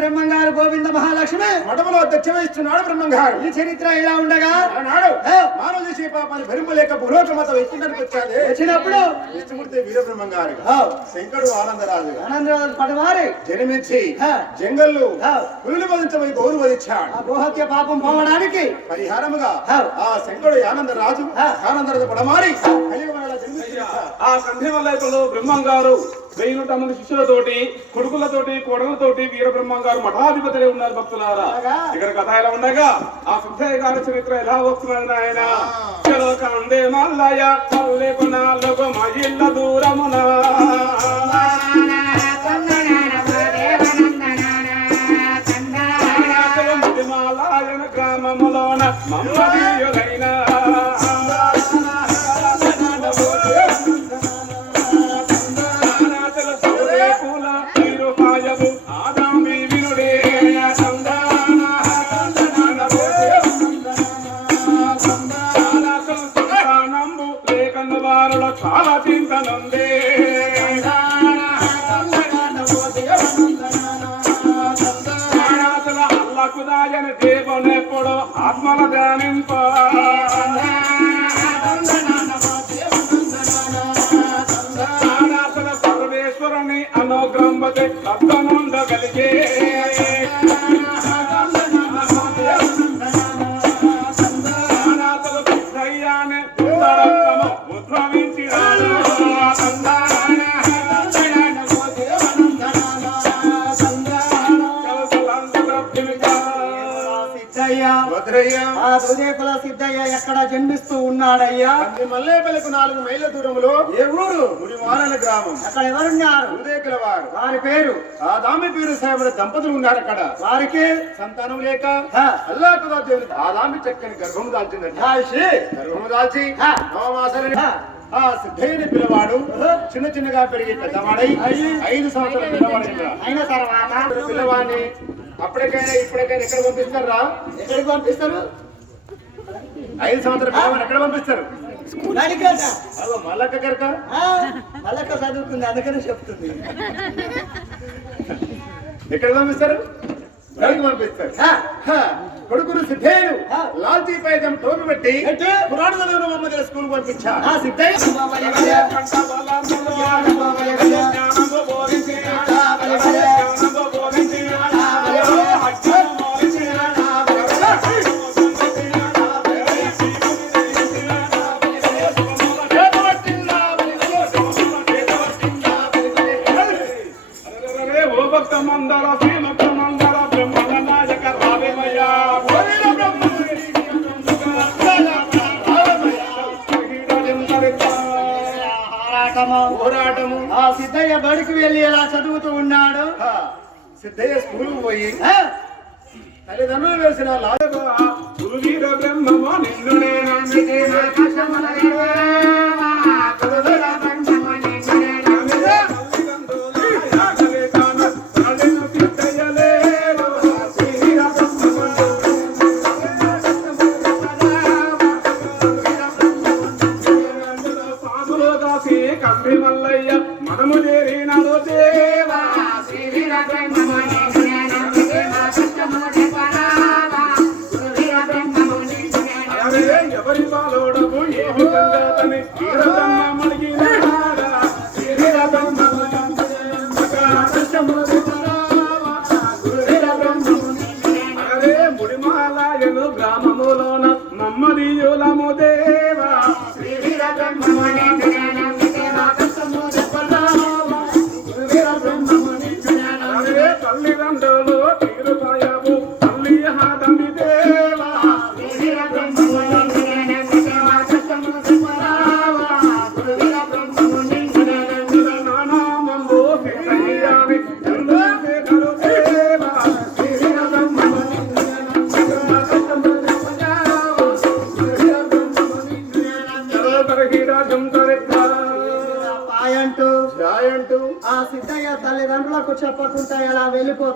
బ్రహ్మంగారు గోవింద మహాలక్ష్మి మఠములో అధ్యక్ష వహిస్తున్నాడు బ్రహ్మంగారు ఈ చరిత్ర ఇలా ఉండగా నాడు మానవ చేసే పాపాన్ని భరింపలేక భూలోక మతం ఎత్తుడానికి వచ్చాదే వచ్చినప్పుడు విష్ణుమూర్తి వీరబ్రహ్మంగారు ఆ, శంకరుడు ఆనందరాజు ఆనందరాజు పడవారి జన్మించి. జంగల్లు. పులులు వధించమై గౌరు వధించాడు ఆ గోహత్య పాపం పోవడానికి పరిహారముగా ఆ. ఆ శంకరుడు ఆనందరాజు. ఆనందరాజు పడమారి. ఆ సంధ్యమల్లేపల్లో బ్రహ్మం గారు వెయ్యి నూట మంది శిష్యులతోటి కొడుకులతోటి కోడలతోటి వీర బ్రహ్మం గారు మఠాధిపతులే ఉన్నారు భక్తులారా? ఇక్కడ కథ ఎలా ఉండగా ఆ సిద్ధయ్య గారి చరిత్ర ఎలా వస్తున్నది ఆయన మల్లయ్య కొనాలకు మహిళ దూరమున? దేవునెప్పుడు ఆత్మల ధ్యానింప. సర్వేశ్వరుని అనుగ్రహంబతే కలిగే సుదేకుల సిద్ధయ్య ఎక్కడ జన్మిస్తూ ఉన్నాడయ్యా? మల్లేపల్లికి నాలుగు మైళ్ళ దూరంలో ఏ ఊరు? గ్రామం. అక్కడ ఎవరున్నారు? ఉదయకుల వారు. వారి పేరు? ఆ దామి పీరు సాహెబుల దంపతులు ఉన్నారు అక్కడ. వారికి? సంతానం లేక అల్లా కుదా దేవుని ఆ దామి చక్కని గర్భము దాల్చిందంట. కాల్చి, గర్భము దాల్చి. నవమాసాలని ఆ. సిద్ధయ్యని పిల్లవాడు చిన్న చిన్నగా పెరిగి పెద్దవాడై. ఐదు సంవత్సరాల పిల్లవాడు. అయిన తర్వాత పిల్లవాడిని అప్పటికైనా ఇప్పటికైనా ఎక్కడ పంపిస్తారా? ఎక్కడికి పంపిస్తారు? ఐదు సంవత్సరాల పిల్లవాడిని ఎక్కడ పంపిస్తారు మల్లక్క కనుక ఆ, మళ్ళక్క చదువుకుంది అందుకనే చెప్తుంది ఎక్కడ పంపిస్తారు బయటకు పంపిస్తారు కొడుకును సిద్ధేయుడు ఆ. లాల్చీ పైజం టోపి పెట్టి పురాణ చదివిన మమ్మల్ని స్కూల్ పంపించా సిద్ధయ్య ఓ భక్త మందర శ్రీమక్త మందర బ్రహ్మల నాయక రావేమయ్యా? పోరాటము. ఆ సిద్ధయ్య బడికి వెళ్ళి ఎలా చదువుతూ ఉన్నాడు? హ, సిద్ధయ్య స్కూల్ పోయి తల్లిదండ్రులు వేసిన లాల్ గురువీర బ్రహ్మమో నిన్ను నేనందితే కంపి మల్లయ్య మనము చేరినాడు దేవా. అరే ఎవరి బాలోడము ఏమి సంగతని వీరబ్రహ్మ మణిగినాడా వీరబ్రహ్మ గ్రామములోన మమ్మదీయులము దేవా. అరే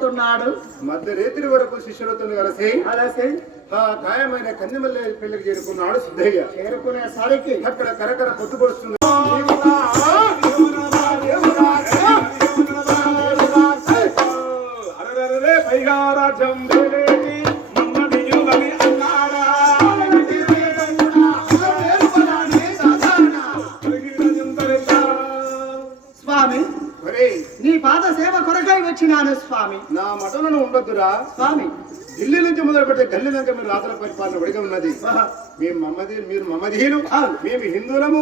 వెళ్ళిపోతున్నాడు మధ్య రేతిరి వరకు శిష్యులతో కలిసి అలసి ఆ ఖాయమైన కందిమల్లె పెళ్ళికి చేరుకున్నాడు సిద్ధయ్య. చేరుకునేసరికి అక్కడ కరకర పొద్దుపడుస్తుంది. సేవ కొరకై వచ్చినాను స్వామి. నా మఠంలో ఉండొద్దురా. స్వామి. ఢిల్లీ నుంచి మొదలు పెడితే గల్లీ దాకా మీరు రాతల పరిపాలన ఒడిగా ఉన్నది. మేము మమ్మది మీరు మమ్మదీయులు అవును. మేము హిందువులము.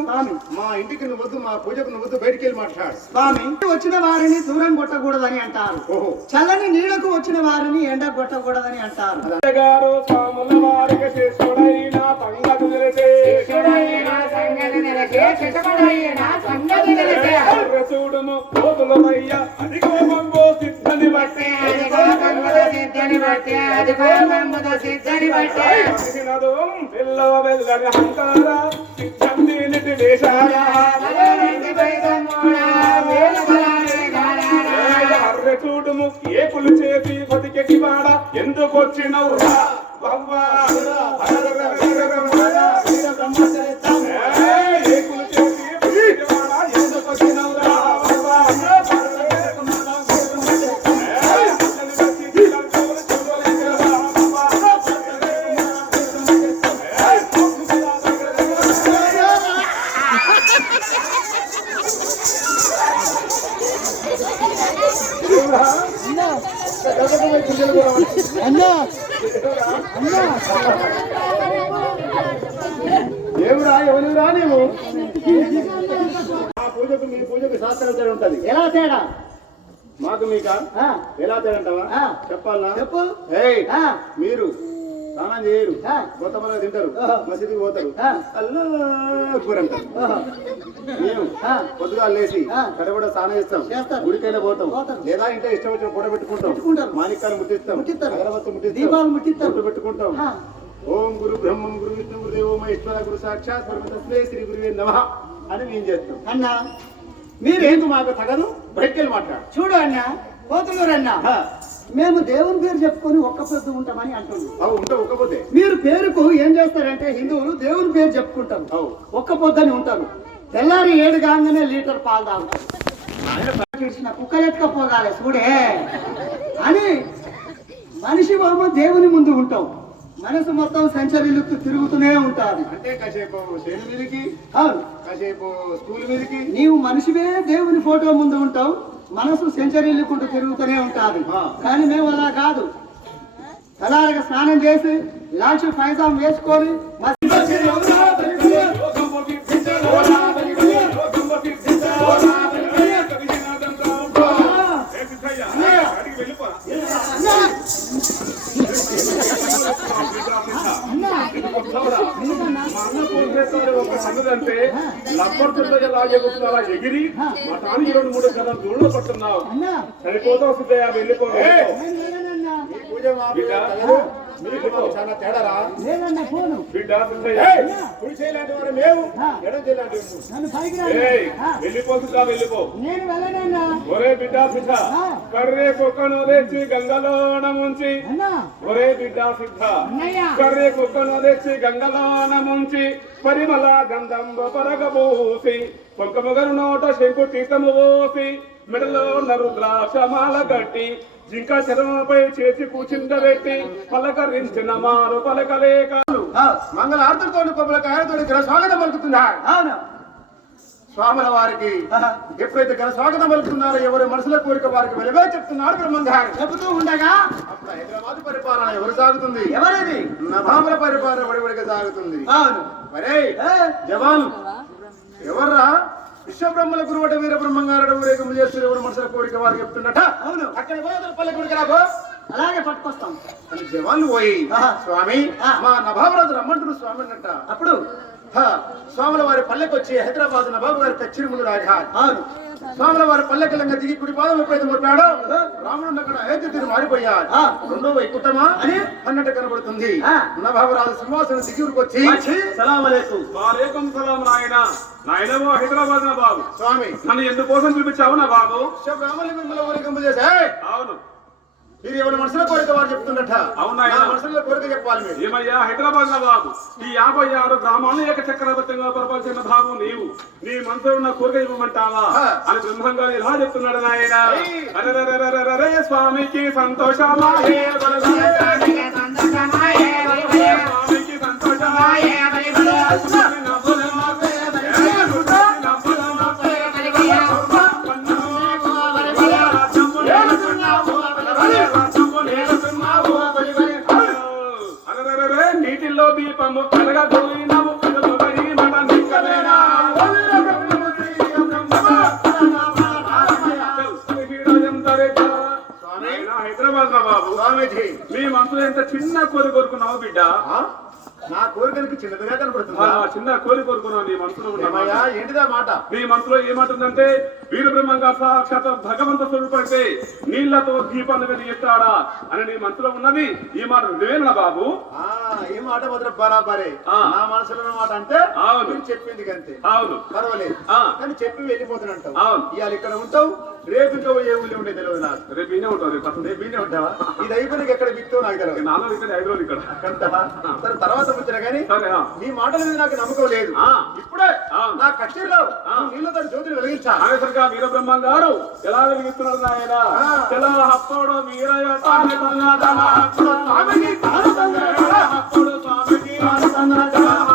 మా ఇంటికి నువ్వు వద్దు మా పూజకు నువ్వు వద్దు బయటికి వెళ్ళి మాట్లాడు. స్వామి వచ్చిన వారిని దూరం కొట్టకూడదని అంటారు. ఓహో. చల్లని నీళ్ళకు వచ్చిన వారిని ఎండ కొట్టకూడదని అంటారు. గారు స్వాముల శిష్యుడైన సంగతి నిలిచే అర్రె చూడుము కోతులమయ్య అదిగో మంగో సిద్ధని బట్టి. అడిగినదోం పిల్లవ వెళ్ళని హంకార సిద్ధం దీనిటి వేశారా అర్రె చూడుము ఏకులు చేసి బతికెటి వాడ. ఎందుకు వచ్చినవు దేవుడా ఎవరురా నీవు మా పూజకు మీ పూజకు శాస్త్రం తేడా ఉంటది ఎలా తేడా మాకు మీక ఆ, ఎలా ఆ. చెప్పాలా చెప్పు ఆ, మీరు స్నానం చేయరు ఆ. కొత్తమల తింటారు. మసీదుకి పోతారు ఆ. అల్లా అక్బర్ అంటారు మేము ఆ. పొద్దుగా లేచి ఆ. కడబడ స్నానం చేస్తాం. గుడికైనా పోతాం. లేదా ఇంట్లో ఇష్టం వచ్చిన ఫోటో పెట్టుకుంటాం. మాణిక్యాలు ముట్టిస్తాం. అగరబత్తి ముట్టిస్తాం దీపాలు ముట్టిస్తారు. బొట్టు పెట్టుకుంటాం ఆ. ఓం గురు బ్రహ్మం గురు విష్ణు గురుదేవో మహేశ్వర గురు సాక్షాత్ పరమతస్మై శ్రీ గురువే నమః అని మేము చేస్తాం. అన్నా మీరు మీరేందు మాకు తగదు? బయటికి వెళ్ళి మాట్లాడు. చూడు అన్నా పోతున్నారు అన్నా. మేము దేవుని పేరు చెప్పుకొని ఒక్క పొద్దు ఉంటామని అంటున్నాం. ఉంటే ఒక్కపోతే మీరు పేరుకు ఏం చేస్తారంటే హిందువులు దేవుని పేరు చెప్పుకుంటారు. అవు. ఒక్క పొద్దని ఉంటారు. తెల్లారి ఏడు కాగానే లీటర్ పాలు తాగుతారు. కుక్కలు ఎత్తుకపోగాలి చూడే. అని మనిషి బాబు దేవుని ముందు ఉంటాం మనసు మొత్తం సెంచరీలు తిరుగుతూనే ఉంటారు అంటే కాసేపు శని మీదకి అవును. కాసేపు స్కూల్ మీదకి. నీవు మనిషివే దేవుని ఫోటో ముందు ఉంటావు. మనసు సెంచరీలు కుంటూ తిరుగుతూనే ఉంటాది. ఆ. కానీ మేము అలా కాదు. తలారగా స్నానం చేసి లాల్చి ఫైజాం వేసుకొని మసీదు అంటే లబ్బర్తుండగా లాగే కూర్చున్నారా ఎగిరి మా తానికి రెండు మూడు కదా దూళ్ళు పట్టున్నావు సరిపోతావు సిద్ధయ్య వెళ్ళిపో. వెళ్ళిపో. నేను లేనన్నా మీ పూజ మాకు తగదు మీకు మాకు చాలా తేడారా? లేనన్నా ఫోను. బిడ్డ సిద్ధయ్య ఏయ్! కుడి చేయలాంటి వారు మేము ఆ. ఎడం చేయలాంటి వారు. నన్ను పైకి ఏయ్, రా వెళ్ళిపో సిద్ధ వెళ్ళిపో. నేను వెళ్ళనన్నా? ఒరే బిడ్డ సిద్ధ ఆ. కర్రే కుక్కను తెచ్చి గంగలోన ముంచి. అన్నా. ఒరే బిడ్డ సిద్ధ కర్రే కుక్కను తెచ్చి గంగలోన ముంచి. పరిమళ గంధంబ పరగబూసి పొంకముగరు నోట శంకు తీర్థము పోసి. మెడలో నరుద్రాక్షమాల కట్టి జింక శరమపై చేసి కూర్చుండబెట్టి పలకరించిన మారు పలకలేక ఆ, మంగళ ఆర్తులతో కొబ్బరికాయలతో ఘన స్వాగతం పలుకుతున్నారు. అవును. స్వాముల వారికి. ఎప్పుడైతే ఘన స్వాగతం పలుకుతున్నారో ఎవరి మనసుల కోరిక వారికి వెలువే చెప్తున్నారు బ్రహ్మంగారు. చెబుతూ ఉండగా అప్పుడు హైదరాబాద్ పరిపాలన ఎవరు సాగుతుంది? ఎవరిది? నభాముల పరిపాలన వడివడిగా సాగుతుంది? అవును. మరే జవాన్. ఎవర్రా? విశ్వబ్రహ్మల గురువట వీర బ్రహ్మంగారు ఊరేగము చేస్తున్న ఎవరు మనసుల కోరిక వారికి చెప్తున్నట అవును. అక్కడ పోదల పల్లె గుడికి రాబో అలాగే పట్టుకొస్తాం. అని జవాన్లు పోయి. స్వామి. మా నభావరాజు రమ్మంటున్నారు స్వామి అన్నట్ట. అప్పుడు స్వాముల వారి పల్లెకి వచ్చి హైదరాబాద్ నవాబు గారి ముందు రాజా. అవును స్వాముల వారి పల్లెకలంగా దిగి కుడి పాదం ఎప్పుడైతే మొట్టాడో రాముడు అక్కడ అయోధ్య తీరు మారిపోయాడు. రెండో వైకుంఠమా అని? అన్నట్టు కనబడుతుంది. ఆ. నభావరాజు సింహాసనం దిగి వచ్చి వచ్చి, సలాం వాలేకం సలాం నాయన. నాయనవో హైదరాబాద్ నా బాబు స్వామి. నన్ను ఎందుకోసం పిలిపించావు నా బాబు మిమ్మల్ని ఊరేగింపు చేసే అవును. మీరు ఎవరి మనసులో కోరిక వారు చెప్తున్నట్ట అవునా? నా మనసులో కోరిక చెప్పాలి మీరు. ఏమయ్యా? హైదరాబాద్లో బాబు. ఈ యాభై ఆరు గ్రామాలను ఏక చక్రవర్తిగా పరిపాలించిన బాబు నీవు. నీ మనసులో ఉన్న కోరిక ఇవ్వమంటావా. అని బ్రహ్మంగా ఇలా చెప్తున్నాడు నాయన. స్వామికి వరదాయే. స్వామికి సంతోషమాయే నీటిలో దీపము కలగబోయినము కలుగుబడి మన నిక్కలేనా హైదరాబాద్ బాబు. స్వామీజీ. మీ మనసులో ఎంత చిన్న కోరి కోరుకున్నావు బిడ్డ? నా కోరికలకి చిన్నదిగా కనపడుతుందా? చిన్న కోరి కోరుకున్నావు నీ మనసులో ఏంటిదా మాట? నీ మనసులో ఏమంటుందంటే వీరబ్రహ్మంగా సాక్షాత్ భగవంత స్వరూపైతే నీళ్ళతో దీపాన్ని వెలిగిస్తాడా అని నీ మనసులో ఉన్నది ఈ మాట నిజమేనా బాబు ఆ ఈ మాట మాత్రం బరాబరే. నా మనసులో ఉన్న మాట అంటే అవును. చెప్పింది అంతే అవును పర్వాలేదు. కానీ చెప్పి వెళ్ళిపోతున్నట్టావు అవును. ఇవాళ ఇక్కడ ఉంటావు రేపు ఇంకా ఏ ఊళ్ళో ఉండే తెలియదు నాకు రేపు ఈయనే ఉంటావు రేపు రేపు ఈయనే ఉంటావా ఇది అయిపోయినాక ఎక్కడ దిక్తావు నాకు తెలియదు నాలుగు ఇక్కడ ఐదు రోజులు ఇక్కడ? సరే తర్వాత వచ్చినా కానీ. నీ మాటల మీద నాకు నమ్మకం లేదు. ఇప్పుడే. నా కచేరీలో నీళ్ళతో జ్యోతిని వెలిగించా అనేసరిగా వీరబ్రహ్మం గారు. ఎలా వెలిగిస్తున్నారు నాయన? ఆ. తెల హప్పుడు వీరయ్య. స్వామికి స్వామికి